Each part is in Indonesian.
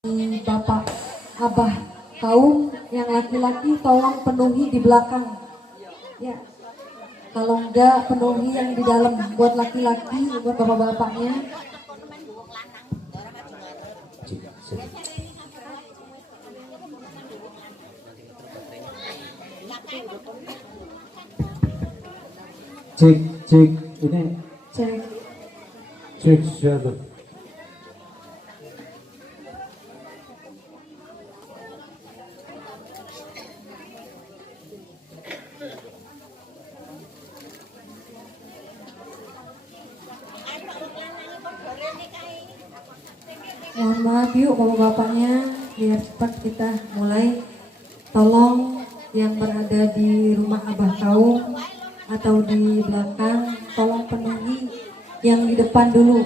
Bapak Abah kaum yang laki-laki tolong penuhi di belakang ya, kalau enggak penuhi yang di dalam buat laki-laki, buat bapak-bapaknya. Cek cek ini Cek. cek siapa? Mohon maaf yuk bapak-bapaknya, biar cepat kita mulai. Tolong yang berada di rumah Abah kaum atau di belakang, tolong penuhi yang di depan dulu.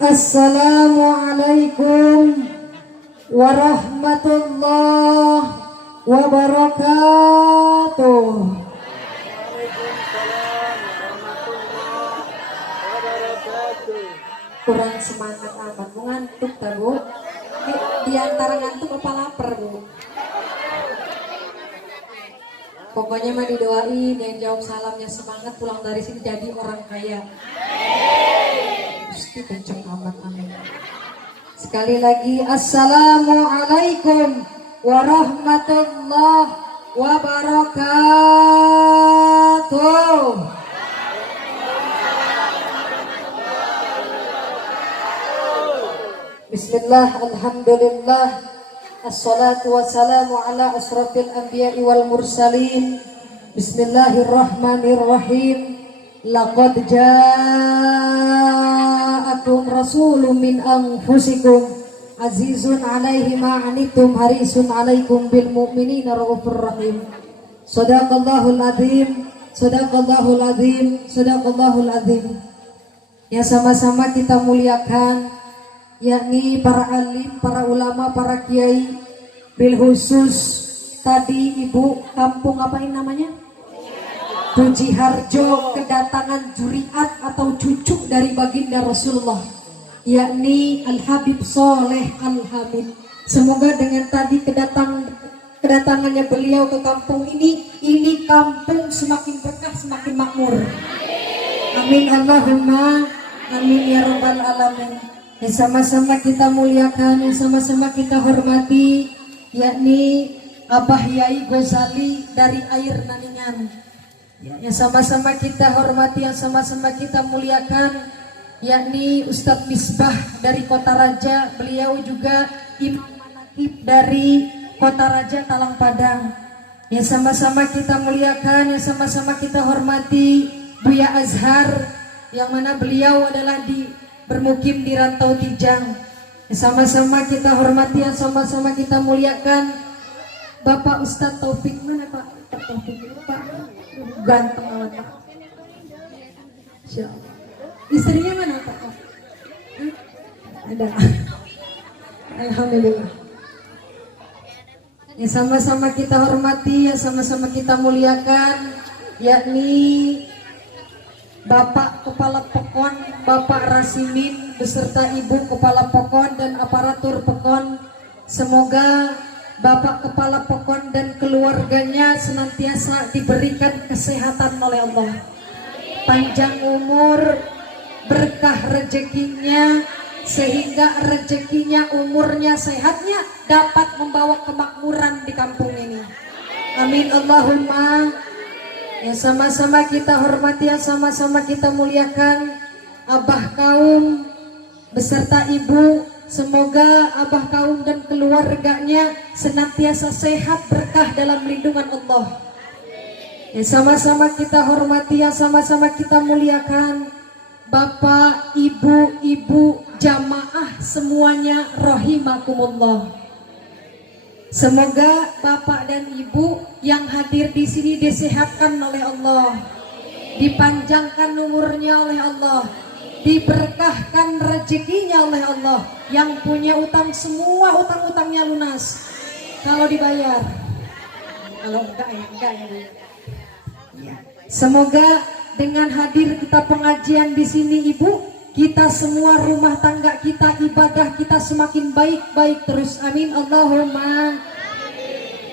Assalamualaikum warahmatullahi wabarakatuh. Kurang semangat amat, mau ngantuk tak bu? Di antara ngantuk apa lapar bu? Pokoknya mah didoain yang jawab salamnya semangat pulang dari sini jadi orang kaya. Pasti kenceng amat, amin. Sekali lagi assalamualaikum warahmatullahi wabarakatuh. Bismillah, alhamdulillah, assalatu wassalamu ala asrafil anbiya'i wal mursalin. Bismillahirrahmanirrahim. Laqad ja'akum rasulun min anfusikum azizun alaihi ma anittum harisun alaikum bil mu'minina raufur rahim. Shadaqallahul azim, shadaqallahul azim, shadaqallahul azim. Ya, sama-sama kita muliakan yakni para alim, para ulama, para kiai, bil khusus tadi ibu kampung apa ini namanya? Puji Harjo kedatangan juriat atau cucu dari baginda Rasulullah, yakni Al Habib Soleh Al Hamid. Semoga dengan tadi kedatangannya beliau ke kampung ini kampung semakin berkah, semakin makmur. Amin Allahumma amin ya rabbal alamin. Yang sama-sama kita muliakan, yang sama-sama kita hormati, yakni Abah Yai Ghazali dari Air Naningan. Yang sama-sama kita hormati, yang sama-sama kita muliakan, yakni Ustadz Misbah dari Kota Raja. Beliau juga Imam Manaqib dari Kota Raja Talang Padang. Yang sama-sama kita muliakan, yang sama-sama kita hormati Buya Azhar, yang mana beliau adalah bermukim di Rantau Tijang. Yang sama-sama kita hormati, yang sama-sama kita muliakan Bapak Ustadz Taufik. Mana Pak Taufik? Pak ganteng banget Pak. Istrinya mana Pak? Ada. Alhamdulillah. Yang sama-sama kita hormati, yang sama-sama kita muliakan, yakni Bapak Kepala Pekon, Bapak Rasimin beserta Ibu Kepala Pekon dan aparatur Pekon. Semoga Bapak Kepala Pekon dan keluarganya senantiasa diberikan kesehatan oleh Allah, panjang umur, berkah rezekinya, sehingga rezekinya, umurnya, sehatnya dapat membawa kemakmuran di kampung ini. Amin Allahumma. Yang sama-sama kita hormati, yang sama-sama kita muliakan Abah kaum beserta ibu. Semoga abah kaum dan keluarganya senantiasa sehat berkah dalam lindungan Allah. Ya, sama-sama kita hormati, yang sama-sama kita muliakan Bapak, Ibu, jamaah semuanya rahimakumullah. Semoga Bapak dan Ibu yang hadir di sini disehatkan oleh Allah, dipanjangkan umurnya oleh Allah, diberkahkan rezekinya oleh Allah. Yang punya utang semua utang-utangnya lunas kalau dibayar. Kalau enggak ya Bu. Semoga dengan hadir kita pengajian di sini Ibu, kita semua rumah tangga kita, ibadah kita semakin baik-baik terus. Amin Allahumma.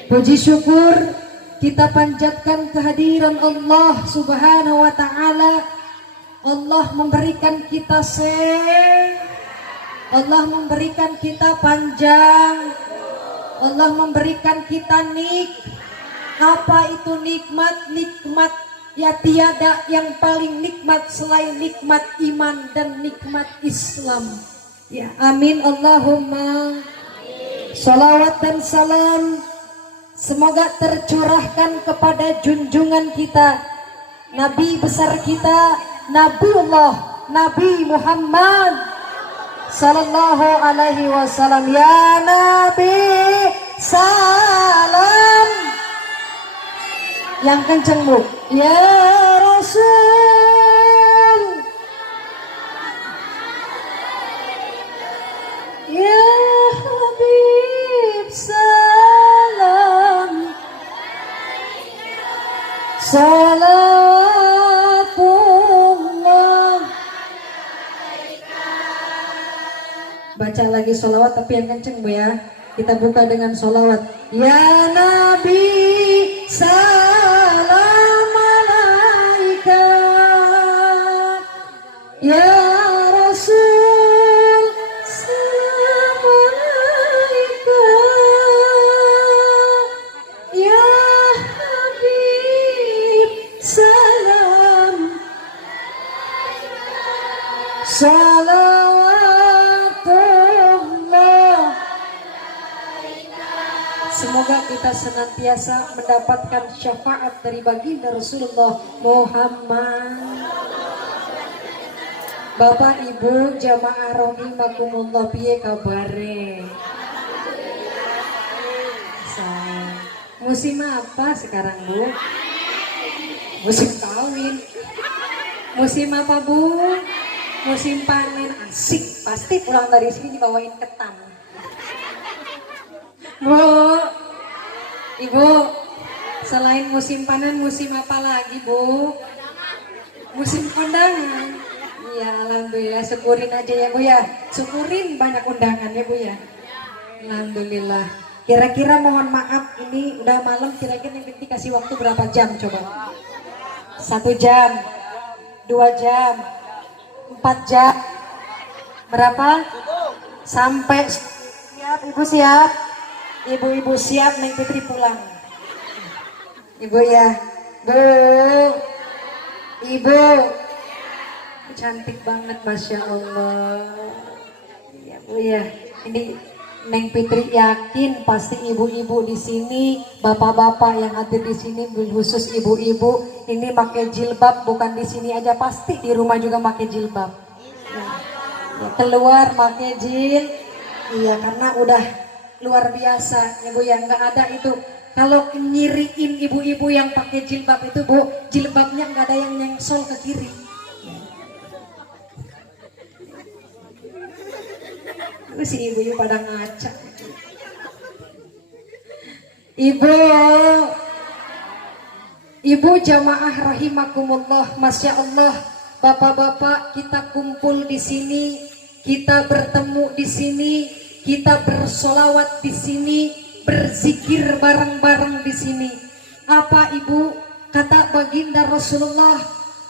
Puji syukur kita panjatkan kehadiran Allah Subhanahu wa taala. Allah memberikan kita Allah memberikan kita panjang, Allah memberikan kita apa itu nikmat? Nikmat ya tiada yang paling nikmat selain nikmat iman dan nikmat Islam. Ya, amin Allahumma. Salawat dan salam semoga tercurahkan kepada junjungan kita, Nabi besar kita, Nabiullah Nabi Muhammad sallallahu alaihi wasallam. Ya Nabi salam yang kenceng Bu. Ya Rasul, ya Habib salam, salawatullah. Baca lagi sholawat tapi yang kenceng Bu ya. Kita buka dengan sholawat. Ya Nabi salam alaika, ya Rasul salam alaika, ya Habib salam, salawatullah. Semoga kita senantiasa mendapatkan syafaat dari baginda Rasulullah Muhammad. Bapak Ibu jamaah rahimakumullah, piye kabare? Musim apa sekarang Bu? Musim kawin. Musim apa Bu? Musim panen. Asik, pasti pulang dari sini dibawain ketan. Bu, Ibu, selain musim panen, musim apa lagi Bu? Musim kondangan. Iya, alhamdulillah, syukurin aja ya Bu ya. Syukurin banyak undangan ya Bu ya. Alhamdulillah. Kira-kira mohon maaf, ini udah malam, kira-kira nanti kasih waktu berapa jam coba? 1 jam, 2 jam, 4 jam. Berapa? Sampai siap, Ibu siap? Ibu-ibu siap, Neng Fitri pulang. Ibu ya, Bu, Ibu, cantik banget, Masya Allah. Ya Bu ya, ini Neng Fitri yakin pasti ibu-ibu di sini, bapak-bapak yang hadir di sini, khusus ibu-ibu, ini pakai jilbab, bukan di sini aja, pasti di rumah juga pakai jilbab. Ya, keluar pakai iya karena udah luar biasa ya Bu ya, nggak ada itu kalau nyiriin ibu-ibu yang pakai jilbab itu Bu, jilbabnya nggak ada yang nyengsol ke kiri. Itu si ibu-ibu pada ngaca. Ibu jamaah rahimakumullah, Masya Allah, bapak-bapak kita kumpul di sini, kita bertemu di sini, kita bersolawat di sini, berzikir bareng-bareng di sini. Apa Ibu? Kata baginda Rasulullah,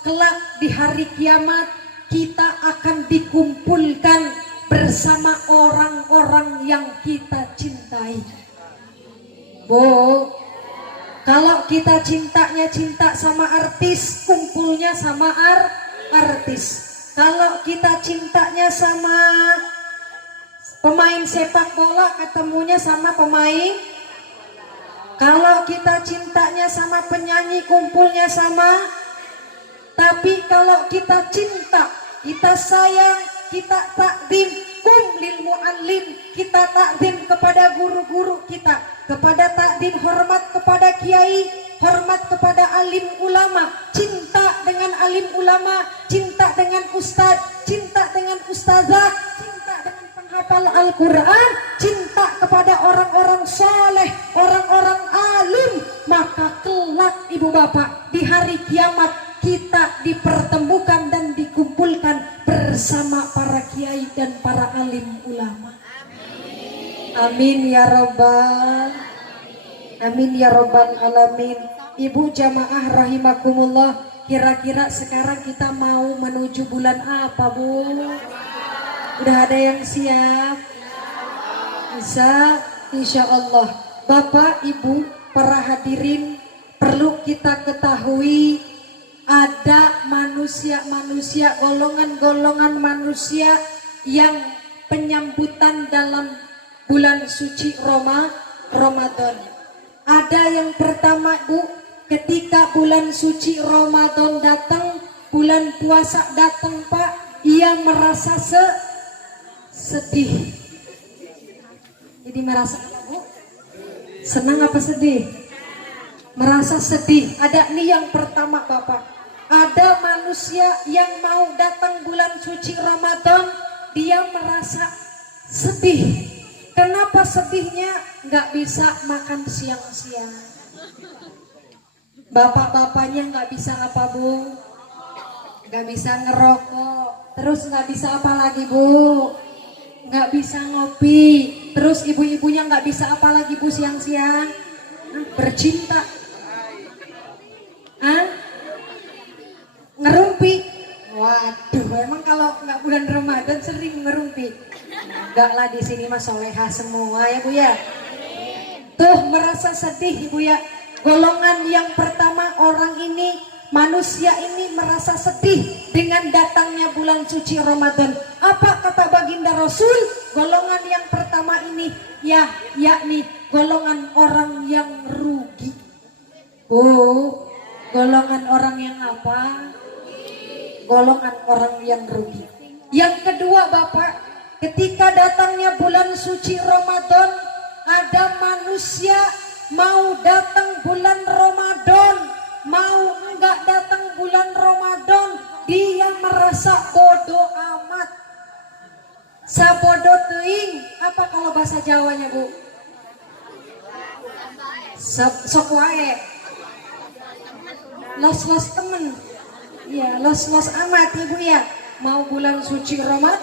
kelak di hari kiamat kita akan dikumpulkan bersama orang-orang yang kita cintai. Bu, kalau kita cintanya cinta sama artis, kumpulnya sama artis. Kalau kita cintanya sama Pemain sepak bola ketemunya sama pemain. Kalau kita cintanya sama penyanyi, kumpulnya sama. Tapi kalau kita cinta, kita sayang, kita takdim lil muallim, kita takdim kepada guru-guru kita, kepada takdim hormat kepada kiai, hormat kepada alim ulama, cinta dengan alim ulama, cinta dengan ustadz, cinta dengan ustazah, cinta dengan penghafal Al-Quran, cinta kepada orang-orang soleh, orang-orang alim, maka kelak ibu bapak di hari kiamat kita dipertemukan dan dikumpulkan bersama para kiai dan para alim ulama. Amin ya rabbal, amin ya rabbal alamin. Ibu jamaah rahimakumullah, kira-kira sekarang kita mau menuju bulan apa, Bu? Udah ada yang siap? Bisa, insya Allah. Bapak, Ibu, para hadirin, perlu kita ketahui ada manusia-manusia, golongan-golongan manusia yang penyambutan dalam bulan suci Ramadan. Ada yang pertama, Bu, ketika bulan suci Ramadan datang, bulan puasa datang, Pak, ia merasa sedih. Jadi merasa apa, Bu? Senang apa sedih? Merasa sedih. Ada nih yang pertama, Bapak. Ada manusia yang mau datang bulan suci Ramadan, dia merasa sedih. Kenapa sedihnya? Nggak bisa makan siang-siang. Bapak-bapaknya nggak bisa apa, Bu? Nggak bisa ngerokok. Terus nggak bisa apa lagi, Bu? Nggak bisa ngopi. Terus ibu-ibunya nggak bisa apa lagi, Bu, siang-siang? Bercinta. Ngerumpi. Waduh, emang kalau nggak bulan Ramadan sering ngerumpi? Enggak lah, di sini mah soleha semua ya, Bu ya. Tuh merasa sedih, Ibu ya. Golongan yang pertama, orang ini, manusia ini merasa sedih dengan datangnya bulan suci Ramadan. Apa kata baginda Rasul? Golongan yang pertama ini yakni golongan orang yang rugi. Oh, golongan orang yang apa? Golongan orang yang rugi. Yang kedua, Bapak, ketika datangnya bulan suci Ramadan, ada manusia mau datang bulan Ramadan, mau enggak datang bulan Ramadan, dia merasa bodoh amat. Sabodo teuing, apa kalau bahasa Jawanya, Bu? Sok wae. Los-los temen. Ya, los-los amat, Ibu ya. Mau bulan suci Ramadan,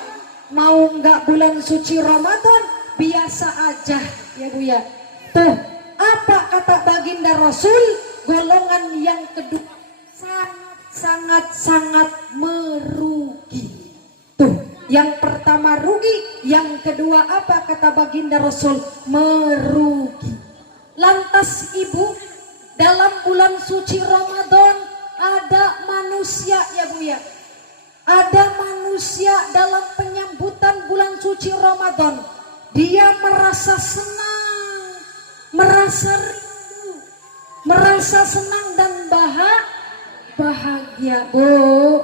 mau enggak bulan suci Ramadan, biasa aja ya, Bu ya. Tuh, apa kata baginda Rasul? Golongan yang kedua sangat merugi. Tuh, yang pertama rugi, yang kedua apa kata baginda Rasul? Merugi. Lantas Ibu, dalam bulan suci Ramadan ada manusia ya, Bu ya. Ada manusia dalam penyambutan bulan suci Ramadan, dia merasa senang, merasa rindu, merasa senang dan bahagia. Bu,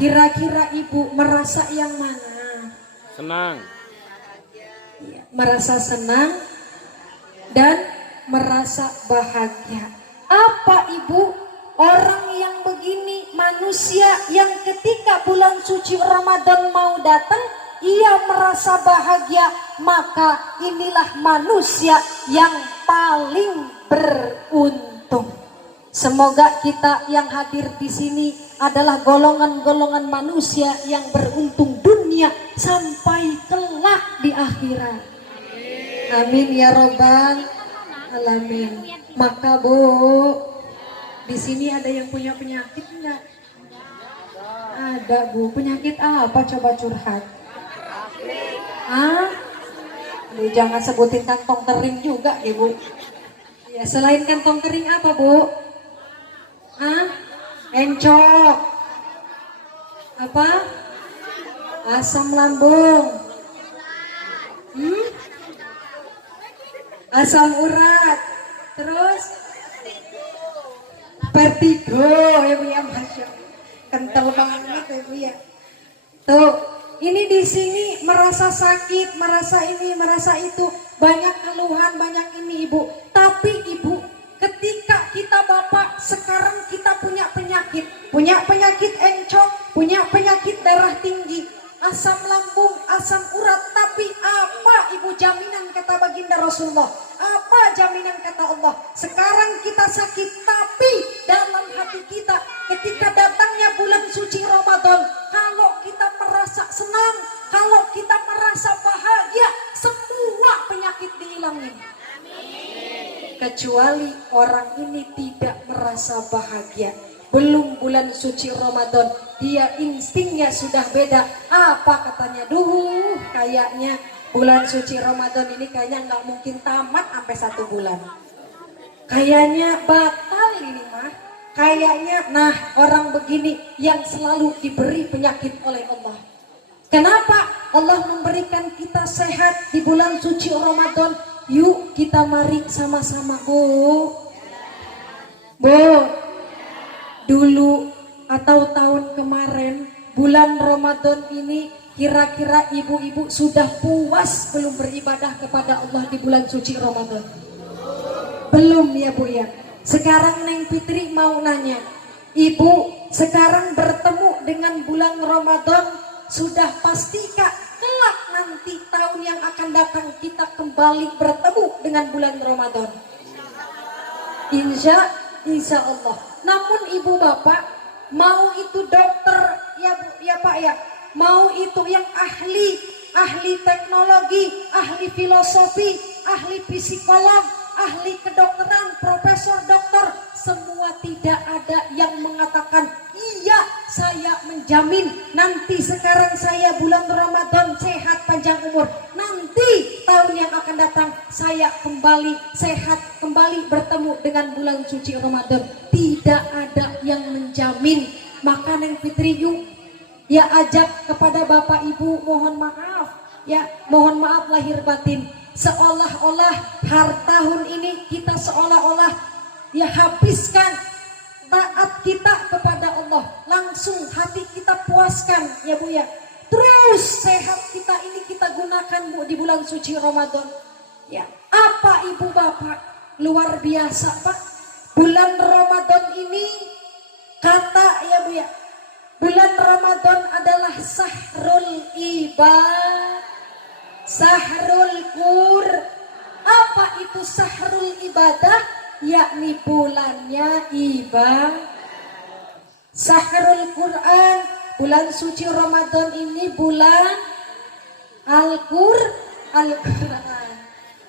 kira-kira Ibu merasa yang mana? Senang. Ya, merasa senang dan merasa bahagia. Apa, Ibu? Orang yang begini, manusia yang ketika bulan suci Ramadan mau datang, ia merasa bahagia, maka inilah manusia yang paling beruntung. Semoga kita yang hadir di sini adalah golongan-golongan manusia yang beruntung dunia sampai kelak di akhirat. Amin ya robbal alamin. Maka, Bu, di sini ada yang punya penyakit enggak? Ada, Bu. Penyakit apa? Coba curhat. Aduh, jangan sebutin kantong kering juga, Ibu. Ya, selain kantong kering apa, Bu? Encok. Apa? Asam lambung. Hmm? Asam urat. Terus vertigo ya Bu ya, Masya Allah. Kental banget ya Bu ya. Tuh, ini di sini merasa sakit, merasa ini, merasa itu, banyak keluhan, banyak ini Ibu. Tapi Ibu, ketika kita Bapak sekarang kita punya penyakit encok, punya penyakit darah tinggi, asam lambung, asam urat, tapi apa Ibu jaminan kata baginda Rasulullah? Apa jaminan kata Allah? Sekarang kita sakit, tapi dalam hati kita ketika datangnya bulan suci Ramadan, kalau kita merasa senang, kalau kita merasa bahagia, semua penyakit dihilangin. Kecuali orang ini tidak merasa bahagia, belum bulan suci Ramadan, dia instingnya sudah beda. Apa katanya? Duh, kayaknya bulan suci Ramadan ini kayaknya nggak mungkin tamat sampai 1 bulan. Kayaknya batal ini mah. Kayaknya, nah orang begini yang selalu diberi penyakit oleh Allah. Kenapa Allah memberikan kita sehat di bulan suci Ramadan? Yuk kita mari sama-sama Bu. Dulu atau tahun kemarin bulan Ramadan ini kira-kira ibu-ibu sudah puas belum beribadah kepada Allah di bulan suci Ramadan? Belum ya Bu ya. Sekarang Neng Fitri mau nanya, Ibu sekarang bertemu dengan bulan Ramadan, sudah pastikah kelak nanti tahun yang akan datang kita kembali bertemu dengan bulan Ramadan? Insya Allah. Namun Ibu Bapak, mau itu dokter ya Bu, ya Pak ya, mau itu yang ahli teknologi, ahli filosofi, ahli psikolog, ahli kedokteran, profesor dokter, semua tidak ada yang mengatakan iya saya menjamin nanti sekarang saya bulan Ramadan sehat panjang umur, nanti tahun yang akan datang saya kembali sehat, kembali bertemu dengan bulan suci Ramadan. Tidak ada yang menjamin. Maka Neng Fitri yuk ya ajak kepada Bapak Ibu, mohon maaf ya, mohon maaf lahir batin, seolah-olah tahun ini kita seolah-olah ya habiskan taat kita kepada Allah, langsung hati kita puaskan ya Bu ya, terus sehat kita ini kita gunakan Bu di bulan suci Ramadan ya. Apa Ibu Bapak, luar biasa Pak, bulan Ramadan ini kata ya Bu ya, bulan Ramadan adalah sahrul ibadah, sahrul qur. Apa itu sahrul ibadah? Yakni bulannya ibadah. Sahrul Quran, bulan suci Ramadan ini bulan Al-Quran.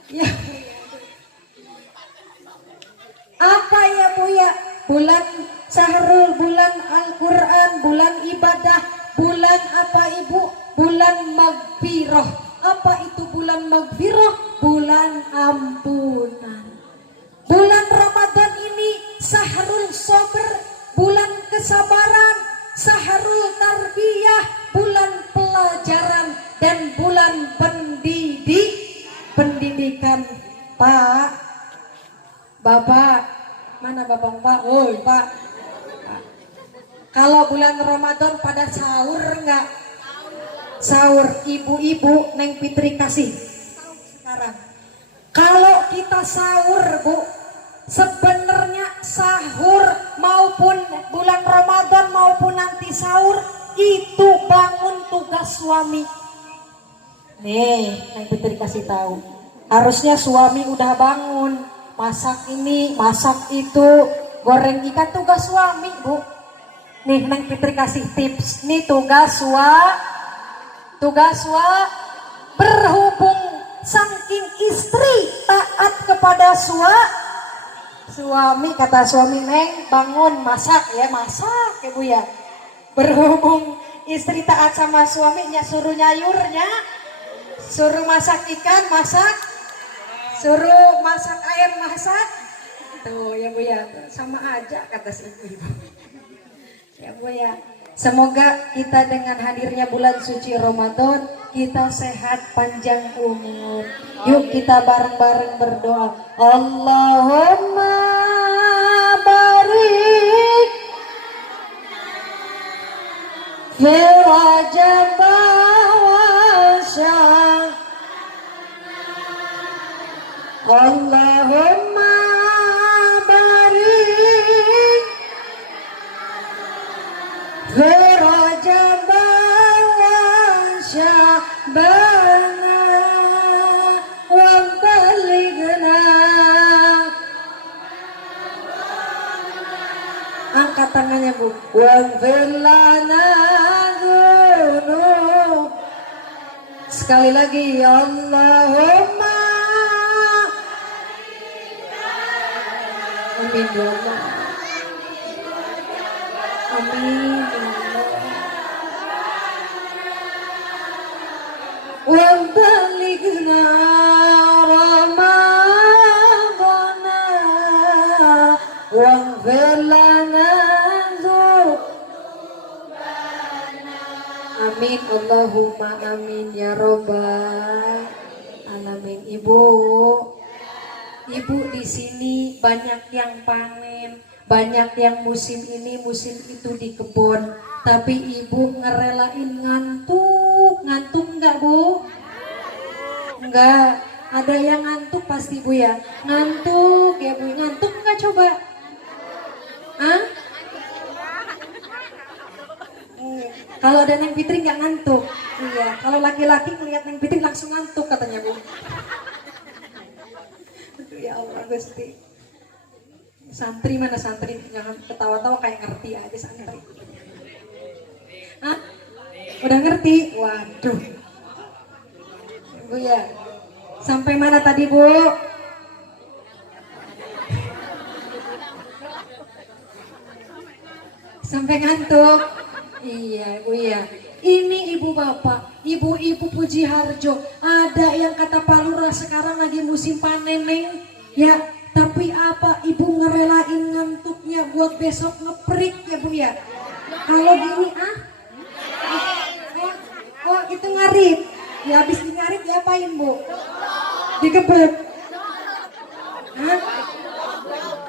Ya, apa ya Bu ya? Bulan sahrul, bulan Al-Quran, bulan ibadah, bulan apa Ibu? Bulan magfirah. Apa itu bulan magfirah? Bulan ampunan. Bulan Ramadan ini sahrul sabr, bulan kesabaran, sahrul tarbiyah, bulan pelajaran, dan bulan pendidikan. Pak, Bapak, mana Bapak Pak? Oh Pak, kalau bulan Ramadan pada sahur enggak? Sahur. Ibu-ibu Neng Fitri kasih sekarang, kalau kita sahur Bu, sebenarnya sahur maupun bulan Ramadan maupun nanti sahur itu bangun tugas suami. Nih, Neng Fitri kasih tahu. Harusnya suami udah bangun, masak ini, masak itu, goreng ikan, tugas suami Bu. Nih Neng Fitri kasih tips. Nih tugas berhubung saking istri taat kepada suami, kata suami, Neng bangun masak ya, masak ya Bu ya. Berhubung istri taat sama suaminya, suruh nyayurnya, suruh masak ikan, masak, suruh masak air, masak. Tuh ya Bu ya, sama aja kata si ibu. Ya Bu ya, semoga kita dengan hadirnya bulan suci Ramadan kita sehat panjang umur. Yuk kita bareng-bareng berdoa. Allahumma barik fi Rajab wa Sya'ban. Allahumma barik fi Rajab wa Sya'ban wa balighna. Angkat tangannya Bu. Wa lana dzunub. Sekali lagi Allahumma. Amin ya Allah. Amin ya Allah. Wa balighna Ramadana waghfir lana dzunubana. Amin Allahumma amin ya robbal alamin. Ibu di sini banyak yang panen, banyak yang musim ini musim itu di kebun, tapi ibu ngerelain ngantuk nggak Bu? Enggak, ada yang ngantuk pasti Bu ya, ngantuk ya Bu, ngantuk nggak coba? Hah? Kalau ada Neng Fitri nggak ngantuk, iya. Kalau laki-laki ngeliat Neng Fitri langsung ngantuk katanya Bu. Ya Allah Gusti. Santri mana santri, jangan ketawa-tawa kayak ngerti aja santri. Hah? Udah ngerti? Waduh. Bu ya. Sampai mana tadi Bu? Sampai ngantuk. Iya Bu ya. Ini ibu bapak, ibu-ibu Puji Harjo, ada yang kata Pak Lurah sekarang lagi musim panen Neng, ya. Tapi apa ibu ngerelain ngantuknya buat besok ngeprik ya Bu ya? Kalau gini oh itu ngarit, ya habis ngarit diapain Bu? Digebet,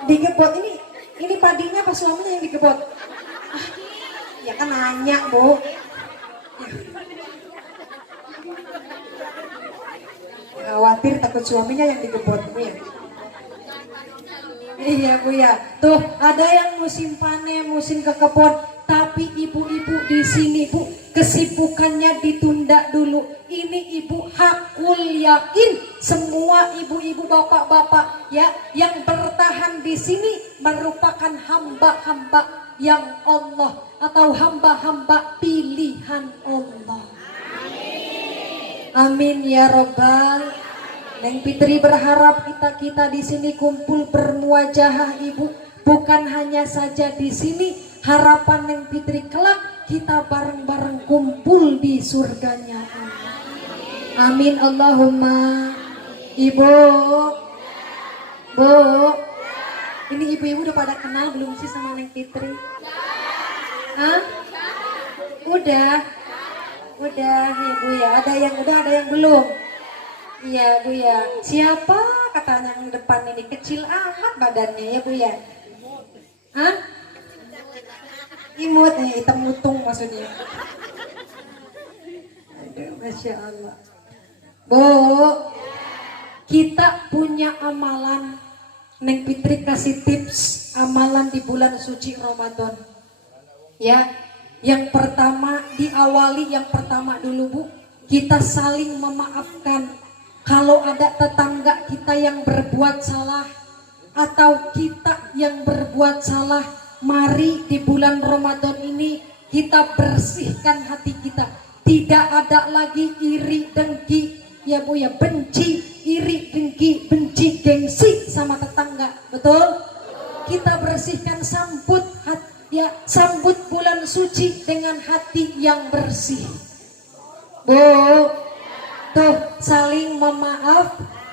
digebot. Ini padinya apa suaminya yang digebot? Ya kan nanya Bu. Khawatir takut suaminya yang digebot Bu ya. Iya Bu ya. Tuh ada yang musim panen, musim ke kebun, tapi ibu-ibu di sini Bu kesibukannya ditunda dulu. Ini ibu hakul yakin semua ibu-ibu bapak-bapak ya yang bertahan di sini merupakan hamba-hamba yang Allah atau hamba-hamba pilihan Allah. Amin ya robbal. Neng Fitri berharap kita di sini kumpul bermuajahah ibu, bukan hanya saja di sini. Harapan Neng Fitri kelak kita bareng-bareng kumpul di surganya Allah. Amin Allahumma. Ibu, Bu, ini ibu-ibu udah pada kenal belum sih sama Neng Fitri? Hah? Udah Ibu ya. Ada yang udah, ada yang belum. Iya Bu ya. Siapa katanya yang depan ini kecil amat badannya ya Bu ya? Hah? Imut nih, hitam mutung maksudnya. Aduh, Masya Allah. Bu, kita punya amalan. Neng Fitri kasih tips amalan di bulan suci Ramadan. Ya, yang pertama diawali yang pertama dulu Bu, kita saling memaafkan. Kalau ada tetangga kita yang berbuat salah atau kita yang berbuat salah, mari di bulan Ramadan ini kita bersihkan hati kita. Tidak ada lagi iri dengki ya Bu ya, benci, iri dengki, benci, gengsi sama tetangga. Betul? Kita bersihkan, sambut hati, ya, sambut bulan suci dengan hati yang bersih. Bu, tuh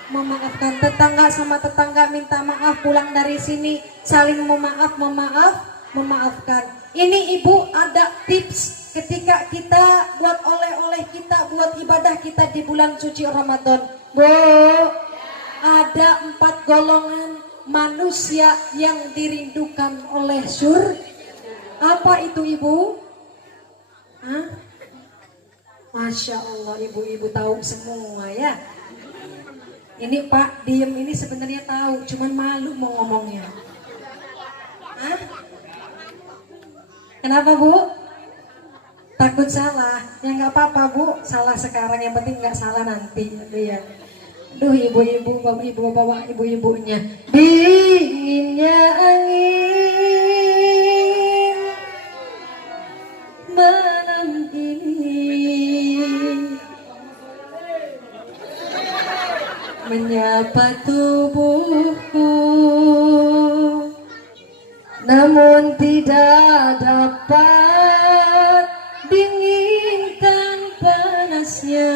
memaafkan tetangga sama tetangga, minta maaf pulang dari sini, saling memaafkan. Ini ibu ada tips ketika kita buat oleh-oleh kita, buat ibadah kita di bulan suci Ramadan. Bu, ada 4 golongan manusia yang dirindukan oleh surga. Apa itu ibu? Hah? Masya Allah, ibu-ibu tahu semua ya. Ini Pak diem ini sebenarnya tahu, cuman malu mau ngomongnya. Hah? Kenapa Bu? Takut salah? Ya nggak apa-apa Bu, salah sekarang yang penting nggak salah nanti. Ya. Duh ibu-ibu, bapak-bapak, ibu-ibunya. Dinginnya angin malam ini menyapa tubuhku, namun tidak dapat dinginkan panasnya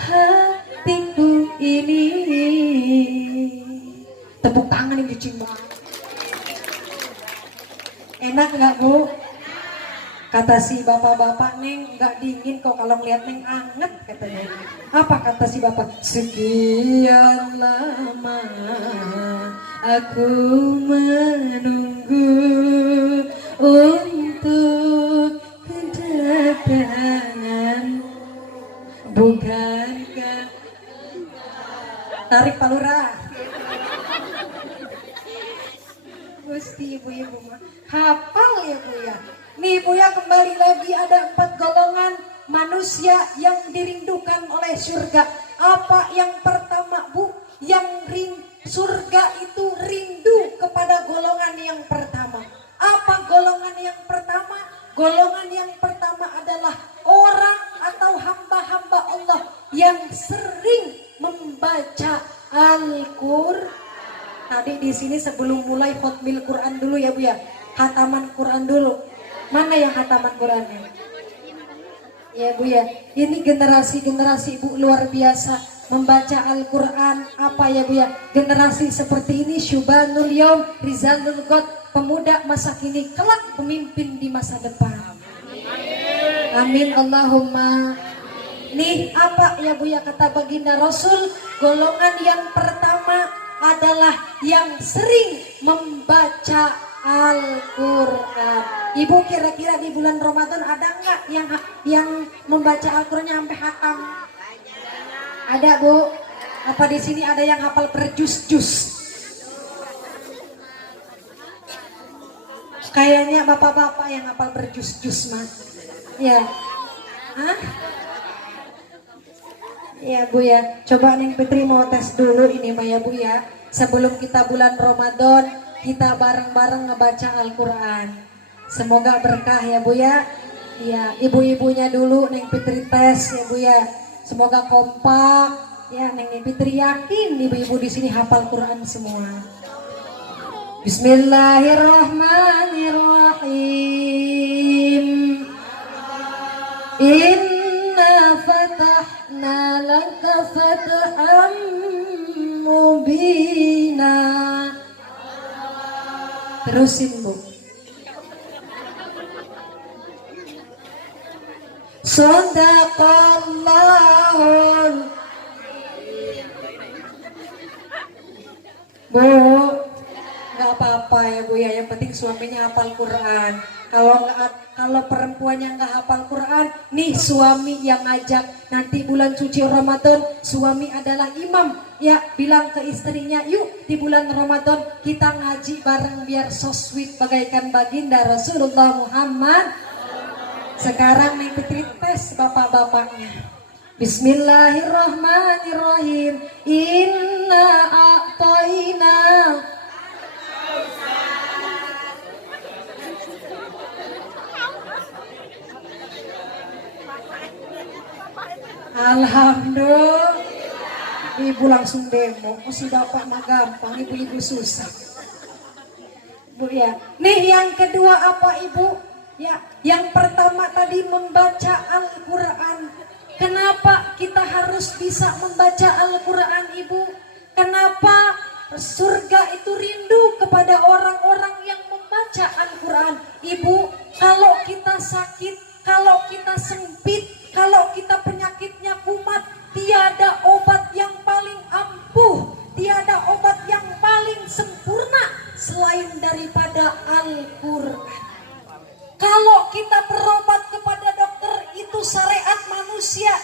hatiku ini. Tepuk tangan yang dicium. Enak nggak Bu? Kata si bapak-bapak, Neng nggak dingin kok kalau ngeliat Neng anget katanya. Apa kata si bapak? Sekian lama aku menunggu untuk kedatangan. Bukankah tarik palura? Gusti ibu-ibu mah hafal ya Bu ya. Nih Bu ya, kembali lagi ada 4 golongan manusia yang dirindukan oleh surga. Apa yang pertama Bu? Yang surga itu rindu kepada golongan yang pertama. Apa golongan yang pertama? Golongan yang pertama adalah orang atau hamba-hamba Allah yang sering membaca Al-Qur'an. Tadi di sini sebelum mulai khotmil Quran dulu ya Bu ya. Hataman Quran dulu. Mana yang hataman Qurannya? Ya Bu ya, ini generasi-generasi Bu luar biasa membaca Al-Quran. Apa ya Bu ya, generasi seperti ini syubanul yaum rizanul ghad, pemuda masa kini kelak pemimpin di masa depan. Amin Allahumma. Nih apa ya Bu ya, kata baginda Rasul, golongan yang pertama adalah yang sering membaca Al-Quran. Ibu kira-kira di bulan Ramadan ada nggak yang membaca Al-Qurannya sampai hatam? Ada Bu? Apa di sini ada yang hafal berjus-jus? Kayaknya bapak-bapak yang hafal berjus-jus Mas. Ya. Hah? Ya Bu ya. Coba Neng Fitri mau tes dulu ini Mbak ya Bu ya. Sebelum kita bulan Ramadan, kita bareng-bareng ngebaca Al-Quran. Semoga berkah ya Bu ya. Ya, ibu-ibunya dulu Neng Fitri tes ya Bu ya. Semoga kompak. Ya, Neng Fitri yakin ibu-ibu di sini hafal Quran semua. Bismillahirrahmanirrahim. Inna fatahna laka fatham mubina. Terusin Bu. Shadaqallahul. Bu, nggak apa-apa ya Bu ya, yang penting suaminya hafal Quran. Kalau perempuannya nggak hafal Quran, nih suami yang ngajak. Nanti bulan suci Ramadan, suami adalah imam. Ya, bilang ke istrinya, yuk di bulan Ramadan kita ngaji bareng biar so sweet bagaikan baginda Rasulullah Muhammad. Sekarang Neng Fitri tes bapak-bapaknya. Bismillahirrahmanirrahim. Inna a'tayna. Alhamdulillah. Ibu langsung demo. Si bapak mah gampang, ibu-ibu susah. Bu ya. Nih yang kedua apa Ibu? Ya, yang pertama tadi membaca Al-Quran. Kenapa kita harus bisa membaca Al-Quran Ibu? Kenapa surga itu rindu kepada orang-orang yang membaca membaca Al-Quran. Ibu, kalau kita sakit, kalau kita sempit, kalau kita penyakitnya kumat, tiada obat yang paling ampuh, tiada obat yang paling sempurna selain daripada Al-Quran. Kalau kita berobat kepada dokter itu syariat manusia,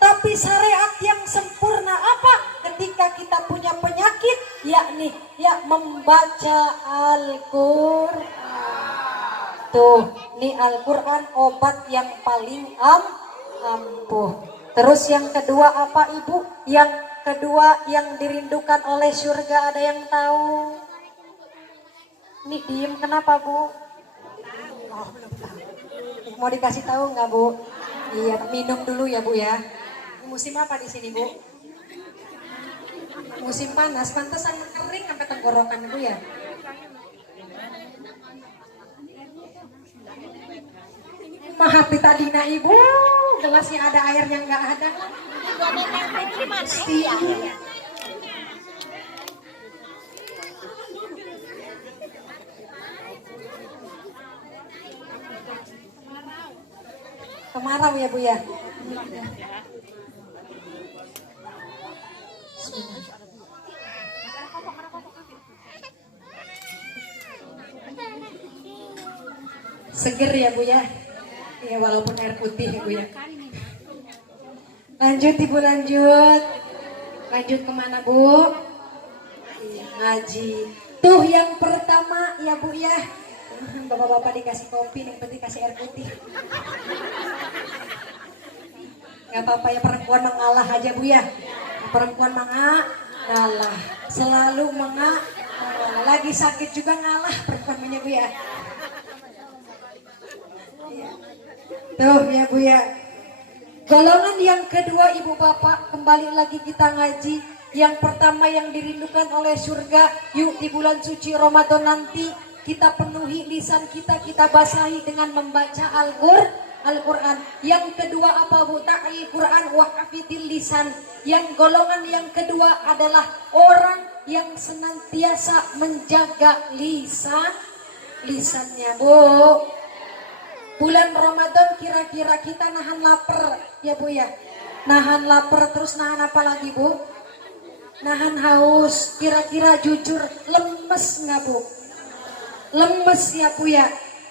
tapi syariat yang sempurna apa? Ketika kita punya penyakit, yakni membaca Al-Quran. Tuh, nih Al-Quran obat yang paling ampuh. Terus yang kedua apa Ibu? Yang kedua yang dirindukan oleh surga, ada yang tahu? Nih diem kenapa Bu? Oh, belum tahu. Mau dikasih tahu nggak Bu? Iya, minum dulu ya Bu ya. Musim apa di sini Bu? Musim panas, pantesan kering sampai tenggorokan Bu ya. Maaf tadi na Ibu, gelasnya ada airnya nggak ada. Pasti. Kemarau ya Bu ya. Seger ya Bu ya. Ya walaupun air putih ya Bu ya. Lanjut Ibu lanjut. Lanjut kemana Bu? Ngaji. Tuh yang pertama ya Bu ya. Bapak-bapak dikasih kopi, yang penting kasih air putih. Gak apa-apa ya, perempuan mengalah aja Bu ya. Perempuan mengalah, selalu mengalah. Lagi sakit juga ngalah perempuannya Bu ya. Tuh ya Bu ya. Golongan yang kedua Ibu Bapak, kembali lagi kita ngaji. Yang pertama yang dirindukan oleh surga, yuk di bulan suci Ramadan nanti kita penuhi lisan kita basahi dengan membaca Al-Quran. Yang kedua apa Bu? Ta'il Quran wa hafidil lisan. Yang golongan yang kedua adalah orang yang senantiasa menjaga lisannya Bu. Bulan Ramadan kira-kira kita nahan lapar ya Bu ya. Nahan lapar, terus nahan apa lagi Bu? Nahan haus. Kira-kira jujur lemes nggak Bu? Lemes ya Bu ya.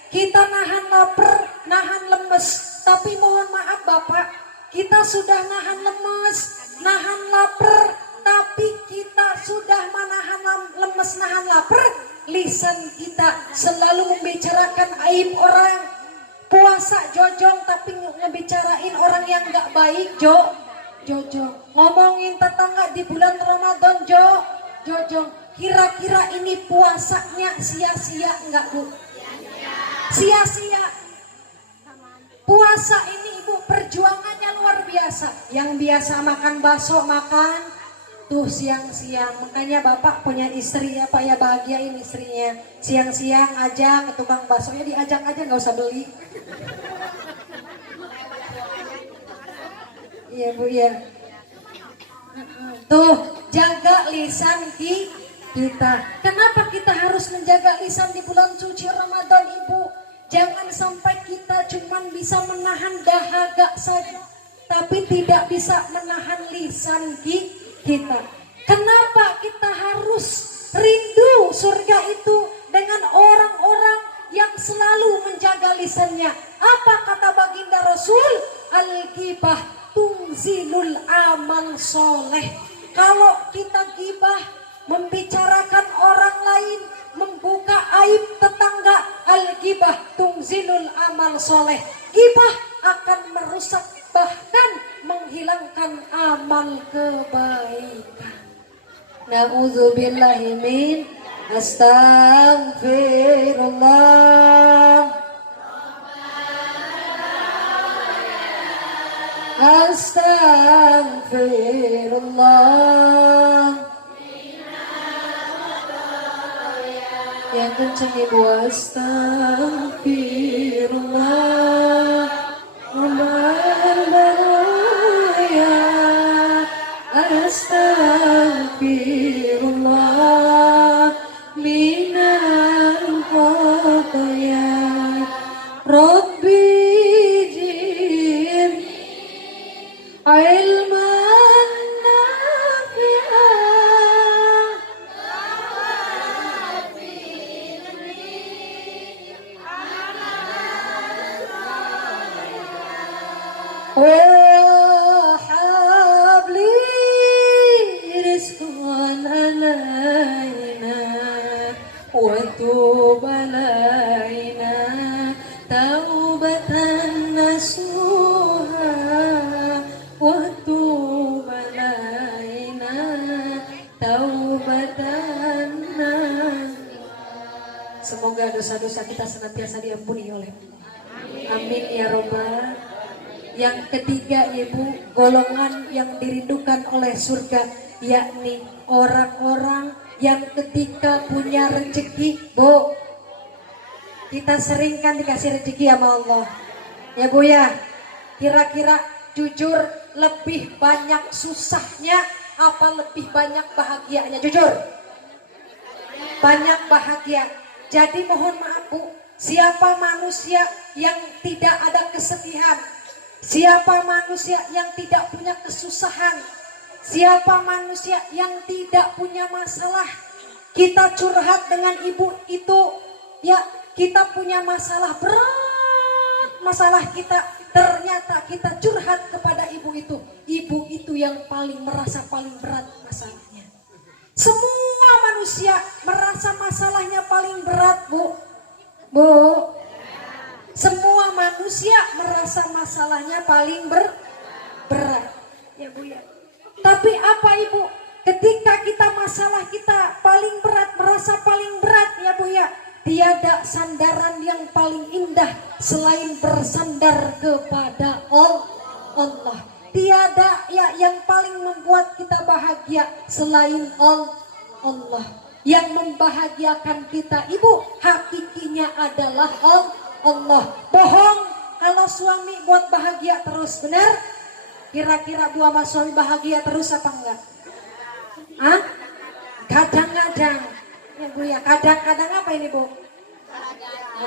Kita nahan lapar, nahan lemes. Tapi mohon maaf Bapak, kita sudah nahan lemes, nahan lapar, tapi kita sudah menahan lemes, nahan lapar. Lisan kita selalu membicarakan aib orang. Puasa jojong tapi ngebicarain orang yang gak baik jojong. Ngomongin tetangga di bulan Ramadan jojong. Kira-kira ini puasanya sia-sia enggak Bu? Sia-sia. Puasa ini Ibu perjuangannya luar biasa. Yang biasa makan bakso makan tuh siang-siang. Makanya Bapak punya istri ya Pak ya, bahagiain istrinya. Siang-siang aja ke tukang baksonya, diajak aja nggak usah beli. Iya Bu ya. Tuh jaga lisan kita. Kenapa kita harus menjaga lisan di bulan suci Ramadan Ibu? Jangan sampai kita cuma bisa menahan dahaga saja, tapi tidak bisa menahan lisan kita. Kenapa kita harus rindu surga itu dengan orang-orang yang selalu menjaga lisannya? Apa kata baginda Rasul? Al-ghibah tungzilul amal soleh. Kalau kita gibah, membicarakan orang lain, membuka aib tetangga, al-ghibah tungzilul amal soleh. Gibah akan merusak, bahkan menghilangkan amal kebaikan. Na'udzubillahi min astaghfirullah. Astaghfirullah. Yang kencang Ibu. Astaghfirullah. Astaghfirullah minal ilman nafi'an. وهب لي رزقا علينا وتوب علينا توبة نصوحا وتوب علينا توبة نصوحا. Semoga dosa-dosa kita senantiasa diampuni oleh Allah. Amin ya robbal. Yang ketiga, Ibu, golongan yang dirindukan oleh surga, yakni orang-orang yang ketika punya rezeki, Bu, kita sering kan dikasih rezeki sama Allah, ya Bu ya. Kira-kira jujur lebih banyak susahnya apa lebih banyak bahagianya? Jujur, banyak bahagia. Jadi mohon maaf Bu, siapa manusia yang tidak ada kesedihan? Siapa manusia yang tidak punya kesusahan? Siapa manusia yang tidak punya masalah? Kita curhat dengan ibu itu, ya kita punya masalah berat, masalah kita, ternyata kita curhat kepada ibu itu yang paling merasa paling berat masalahnya. Semua manusia merasa masalahnya paling berat, Bu. Semua manusia merasa masalahnya paling berat, ya Bu ya. Tapi apa Ibu? Ketika kita masalah kita paling berat, merasa paling berat, ya Bu ya. Tiada sandaran yang paling indah selain bersandar kepada Allah. Tiada ya yang paling membuat kita bahagia selain Allah. Yang membahagiakan kita, Ibu, hakikinya adalah Allah. Bohong kalau suami buat bahagia terus, benar? Kira-kira Bu sama suami bahagia terus apa enggak? Hah? Kadang-kadang, ya Bu ya, kadang-kadang apa ini Bu?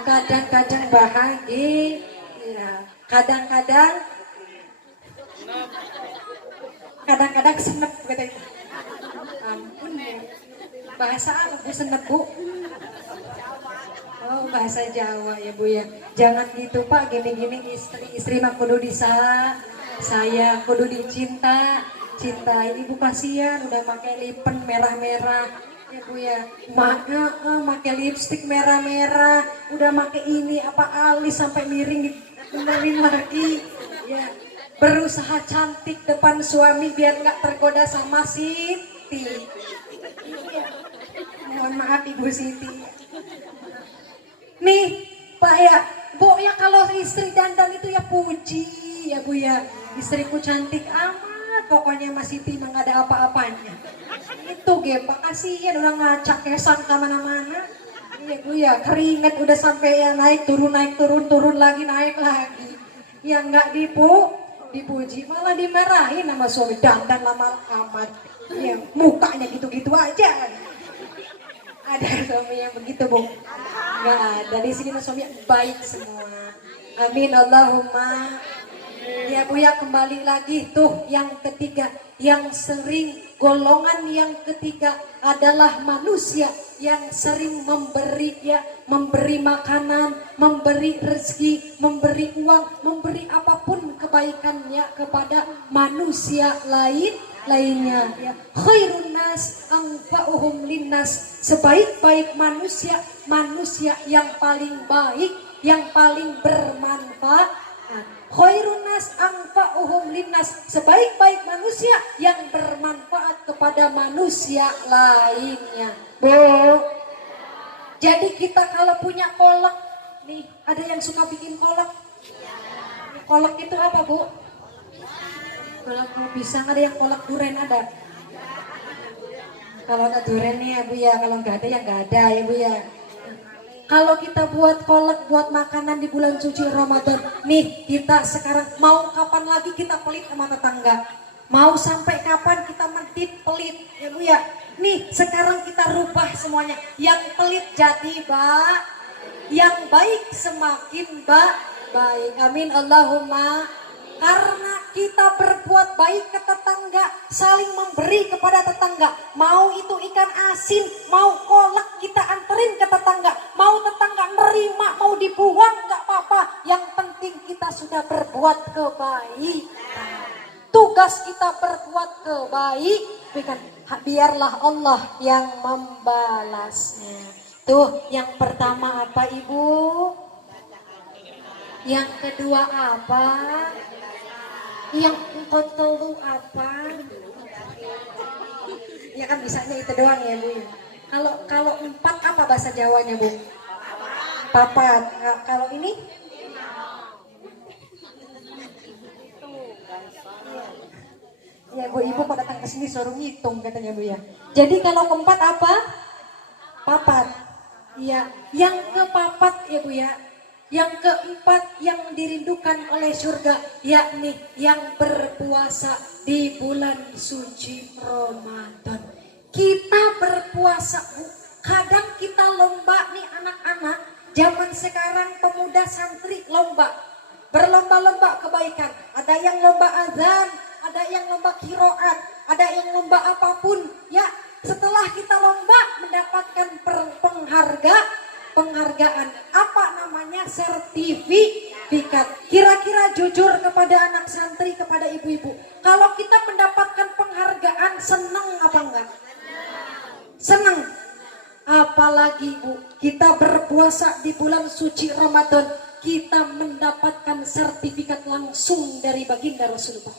Kadang-kadang bahagia, ya. Kadang-kadang senep kata itu. Ampun ya. Bahasa apa Bu senep Bu? Oh, bahasa Jawa ya Bu ya. Jangan gitu Pak, gini-gini istri mah kudu saya kudu dicinta. Ini Bu kasihan udah pakai lipen merah-merah ya Bu ya. Pakai lipstik merah-merah, udah pakai ini apa alis sampai miring benerin lagi. Ya, berusaha cantik depan suami biar nggak tergoda sama Siti. Ya. Mohon maaf Ibu Siti. Nih Pak ya, Bu ya, kalau istri dandan itu ya puji ya Bu ya. Istriku cantik amat, pokoknya Mas Siti mah gak ada apa-apanya. Itu Pak, kasihan udah ngacak kesan kemana-mana. Iya Bu ya, keringet udah sampai ya naik turun lagi naik lagi. Ya nggak dipuji, malah dimarahin sama suami, dandan lama amat. Ya mukanya gitu-gitu aja. Ada suami yang begitu Bu? Nggak ada. Di sini suami baik semua. Amin Allahumma. Ya Bu ya, kembali lagi tuh yang ketiga, yang sering, golongan yang ketiga adalah manusia yang sering memberi makanan, memberi rezeki, memberi uang, memberi apapun kebaikannya kepada manusia lainnya ya. Khairun nas anfa'uhum linnas, sebaik-baik manusia yang paling baik, yang paling bermanfaat. Khairun nas anfa'uhum linnas, sebaik-baik manusia yang bermanfaat kepada manusia lainnya. Bu, jadi kita kalau punya kolak nih, ada yang suka bikin kolak. Kolak itu apa Bu? Kolak pisang, ada yang kolak durian ada. Kalau ada durian nih ya Bu ya, kalau nggak ada ya nggak ada ya Bu ya. Kalau kita buat kolak, buat makanan di bulan suci Ramadan, nih kita sekarang mau kapan lagi kita pelit sama tetangga? Mau sampai kapan kita mentit pelit ya Bu ya? Nih sekarang kita rubah semuanya. Yang pelit jadi yang baik semakin baik. Amin Allahumma Karena kita berbuat baik ke tetangga, saling memberi kepada tetangga. Mau itu ikan asin, mau kolak kita anterin ke tetangga. Mau tetangga nerima, mau dibuang nggak apa-apa. Yang penting kita sudah berbuat kebaikan. Tugas kita berbuat kebaikan. Biarlah Allah yang membalasnya. Tuh yang pertama apa Ibu? Yang kedua apa? Yang kedua apa? Ya kan bisanya itu doang ya Bu. Kalau empat apa bahasa Jawanya Bu? Papat. Nah, kalau ini? Ya Bu, Ibu kok datang ke sini suruh ngitung katanya Bu ya. Jadi kalau keempat apa? Papat. Iya, yang kepapat ya Bu ya. Yang keempat yang dirindukan oleh surga, yakni yang berpuasa di bulan suci Ramadan. Kita berpuasa Bu, kadang kita lomba nih anak-anak, zaman sekarang pemuda santri lomba. Berlomba-lomba kebaikan, ada yang lomba azan, ada yang lomba qiraat, ada yang lomba apapun. Ya, setelah kita lomba mendapatkan penghargaan, apa namanya, sertifikat. Kira-kira jujur kepada anak santri, kepada ibu-ibu, kalau kita mendapatkan penghargaan senang apa enggak? Senang. Apalagi Bu, kita berpuasa di bulan suci Ramadan, kita mendapatkan sertifikat langsung dari baginda Rasulullah.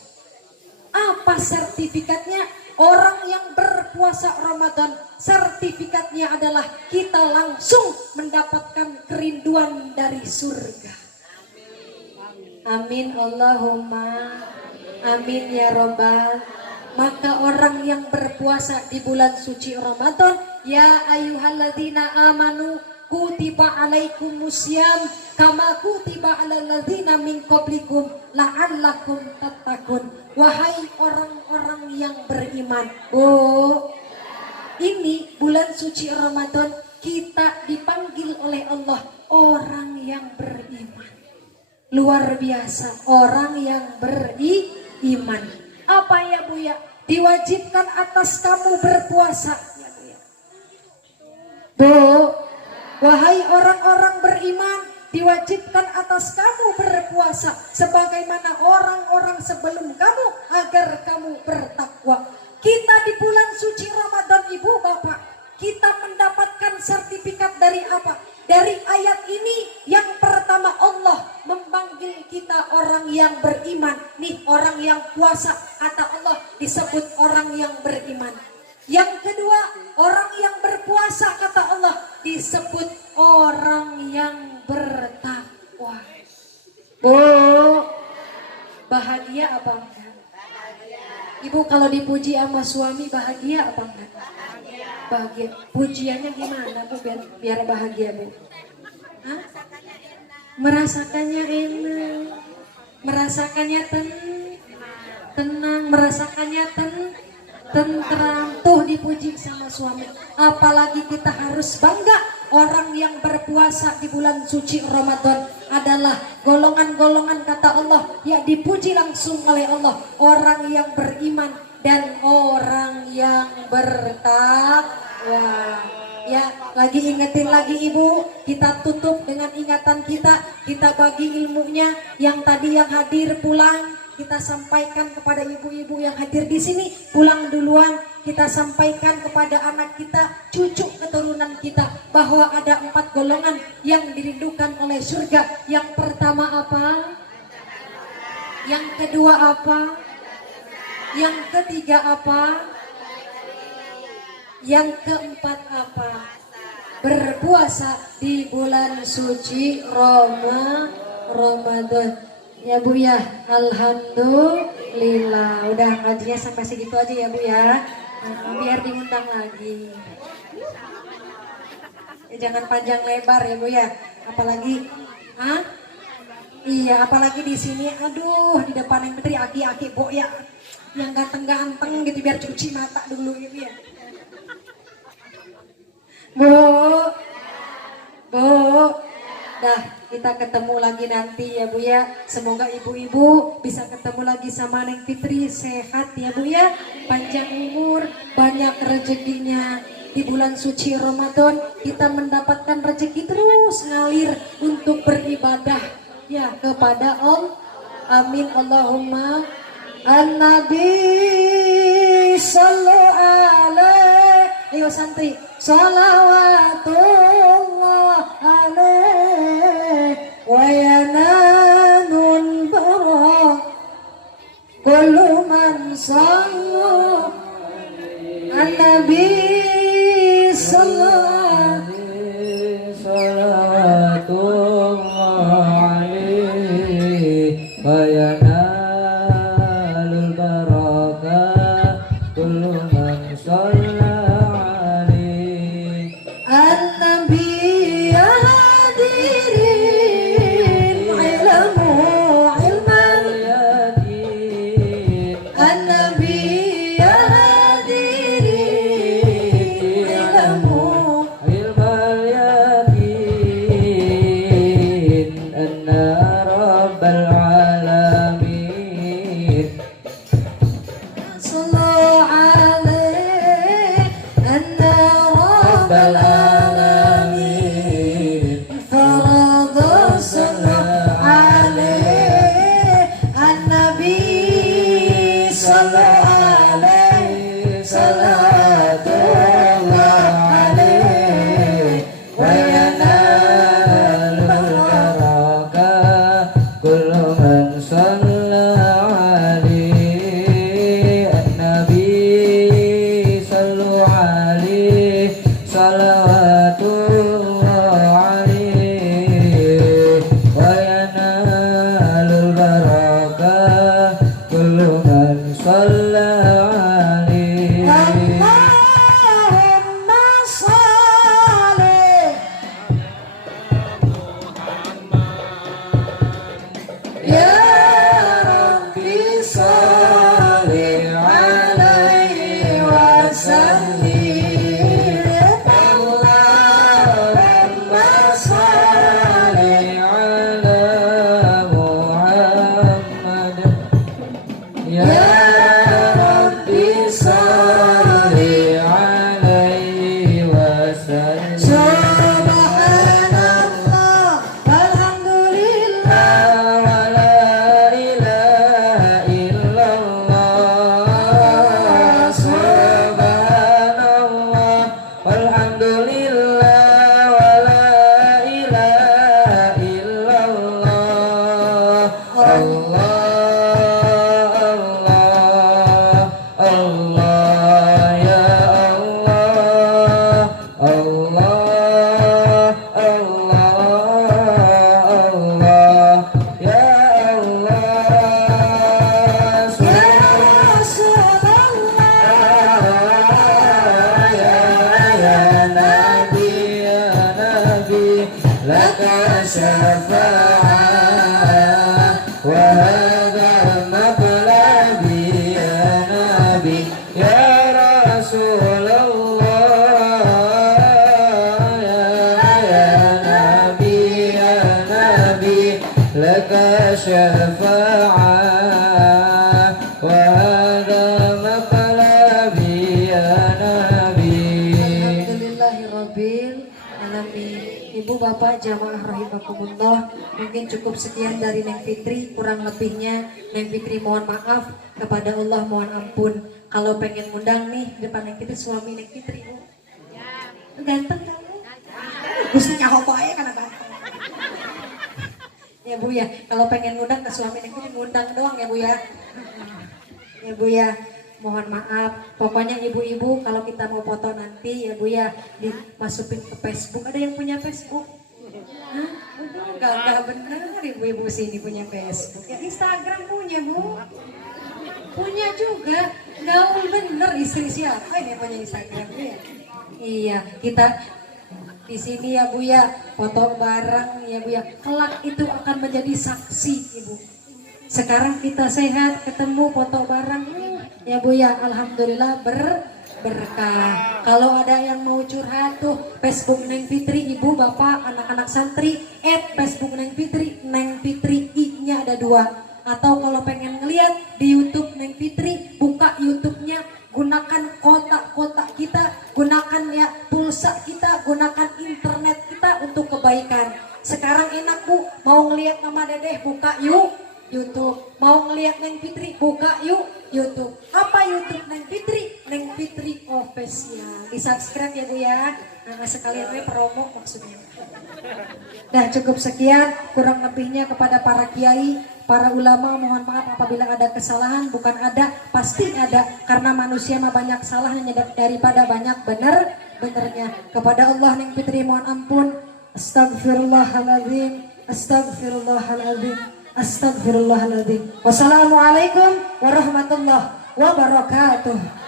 Apa sertifikatnya? Orang yang berpuasa Ramadan, sertifikatnya adalah kita langsung mendapatkan kerinduan dari surga. Amin Allahumma amin ya Rabbal. Maka orang yang berpuasa di bulan suci Ramadan, ya ayyuhalladzina amanu kutiba alaikumusiyam kama kutiba alal ladzina min qablikum la'allakum tattaqun. Wahai orang-orang yang beriman. Oh, ini bulan suci Ramadan kita dipanggil oleh Allah orang yang beriman. Luar biasa, orang yang beriman. Apa ya Bu ya? Diwajibkan atas kamu berpuasa. Ya Bu ya. Bu, wahai orang-orang beriman, diwajibkan atas kamu berpuasa sebagaimana orang-orang sebelum kamu agar kamu bertakwa. Kita di bulan suci Ramadan Ibu Bapak, kita mendapatkan sertifikat dari apa? Dari ayat ini yang pertama, Allah memanggil kita orang yang beriman. Nih orang yang puasa, kata Allah disebut orang yang beriman. Yang kedua, orang yang berpuasa, kata Allah disebut orang yang bertakwa. Oh, bahagia apa enggak? Ibu kalau dipuji sama suami bahagia apa enggak? Bahagia. Pujiannya gimana Bu biar bahagia Bu? Hah? Merasakannya enak, merasakannya tenang, merasakannya tentram. Tuh dipuji sama suami. Apalagi kita harus bangga, orang yang berpuasa di bulan suci Ramadan adalah golongan-golongan, kata Allah, ya dipuji langsung oleh Allah, orang yang beriman dan orang yang bertakwa. Ya, lagi ingetin lagi Ibu, kita tutup dengan ingatan kita bagi ilmunya. Yang tadi yang hadir pulang, kita sampaikan kepada ibu-ibu yang hadir di sini, pulang duluan. Kita sampaikan kepada anak kita, cucu keturunan kita, bahwa ada 4 golongan yang dirindukan oleh surga. Yang pertama apa? Yang kedua apa? Yang ketiga apa? Yang keempat apa? Berpuasa di bulan suci Ramadan. Ya Bu ya, alhamdulillah. Udah ngajinya sampai segitu aja ya Bu ya. Nah, biar diundang lagi. Jangan panjang lebar ya Bu ya. Apalagi, iya, apalagi di sini. Aduh, di depan yang menteri aki-aki Bu ya, yang ganteng-ganteng gitu, biar cuci mata dulu gitu ya. Bu, dah kita ketemu lagi nanti ya Bu ya. Semoga ibu-ibu bisa ketemu lagi sama Neng Fitri, sehat ya Bu ya, panjang umur, banyak rezekinya. Di bulan suci Ramadan kita mendapatkan rezeki terus ngalir untuk beribadah ya kepada Allah. Amin Allahumma. An-Nabi sallu alaihi. Ayo santri, salawatullah alaihi wa yananun barak kullu man sallu an-nabi sallallahu Salatullah alaihi wa yanalul barakah kullu man shalla alaihi. an-nabi ya hadirin ilmu ilman Yakin an-nabi ya hadirin ilmu ilmal yakin anna rabbal alamin. sallu alaihi anna rabbal alamin farada sallu alaihi an-nabi sallu alaihi salatullah alaihi wa yanalul barakah kullu man shalla alaihi. An-nabi sallu alaihi salawatullah alaihi wa yanalul barakah kullu man shalla alaihi. Allahumma salli ya Rabbi salli alaihi wa sallim. Allahumma salli ala Muhammad ya Rabbi salli alaihi wasallam. subhanallah walhamdulillah La ilaha illallah. Subhanallah walhamdulillah wa la ilaha illallah. Allah Allah ya Allah. Allah Allah ya Allah. ya Rasulullah Ya Nabi laka syafa'ah wa hadha maqlabi ya Nabi ya Rasulullah. Ya Nabi laka syafa'ah wa hadha maqlabi ya Nabi. Alhamdulillahirabbil alamin. Ibu bapak jamaah rahimakumullah, mungkin cukup sekian dari Neng Fitri, kurang lebihnya Neng Fitri mohon maaf, kepada Allah mohon ampun. Kalau pengen ngundang nih depan Neng Fitri, suami Neng Fitri Bu. Ganteng kamu. Gusti nyaho poe kana ganteng. Ya Bu ya, kalau pengen ngundang ke suami Neng Fitri ngundang doang ya Bu ya. Ya Bu ya, mohon maaf. Pokoknya ibu-ibu kalau kita mau foto nanti ya Bu ya dimasukin ke Facebook. Ada yang punya Facebook? Hah? Enggak benar ibu-ibu sini punya Facebook. Ya Instagram punya Bu. Punya juga. Gaul bener istri siapa ini punya Instagram ya? Iya, kita di sini ya Bu ya foto bareng ya Bu ya. Kelak itu akan menjadi saksi Ibu. Sekarang kita sehat ketemu foto bareng ya Bu ya, alhamdulillah berkah. Kalau ada yang mau curhat tuh, Facebook Neng Fitri, ibu, bapak, anak-anak santri, Facebook Neng Fitri, Neng Fitri I-nya ada 2. Atau kalau pengen ngeliat di YouTube Neng Fitri, buka YouTube-nya, gunakan kotak-kotak kita, gunakan ya pulsa kita, gunakan internet kita untuk kebaikan. Sekarang enak Bu, mau ngeliat Mama Dedeh, buka yuk YouTube. Mau ngeliat Neng Fitri, buka yuk YouTube. Apa YouTube Neng Fitri? Neng Fitri Official. Di subscribe ya Bu ya. Nah sekalian we promo maksudnya. Nah cukup sekian, kurang lebihnya kepada para kiai, para ulama, mohon maaf apabila ada kesalahan. Bukan ada, pasti ada, karena manusia mah banyak salahnya daripada banyak benernya. Kepada Allah Neng Fitri mohon ampun. Astagfirullahaladzim, astagfirullahaladzim, astagfirullahaladzim. Wassalamualaikum warahmatullahi wabarakatuh.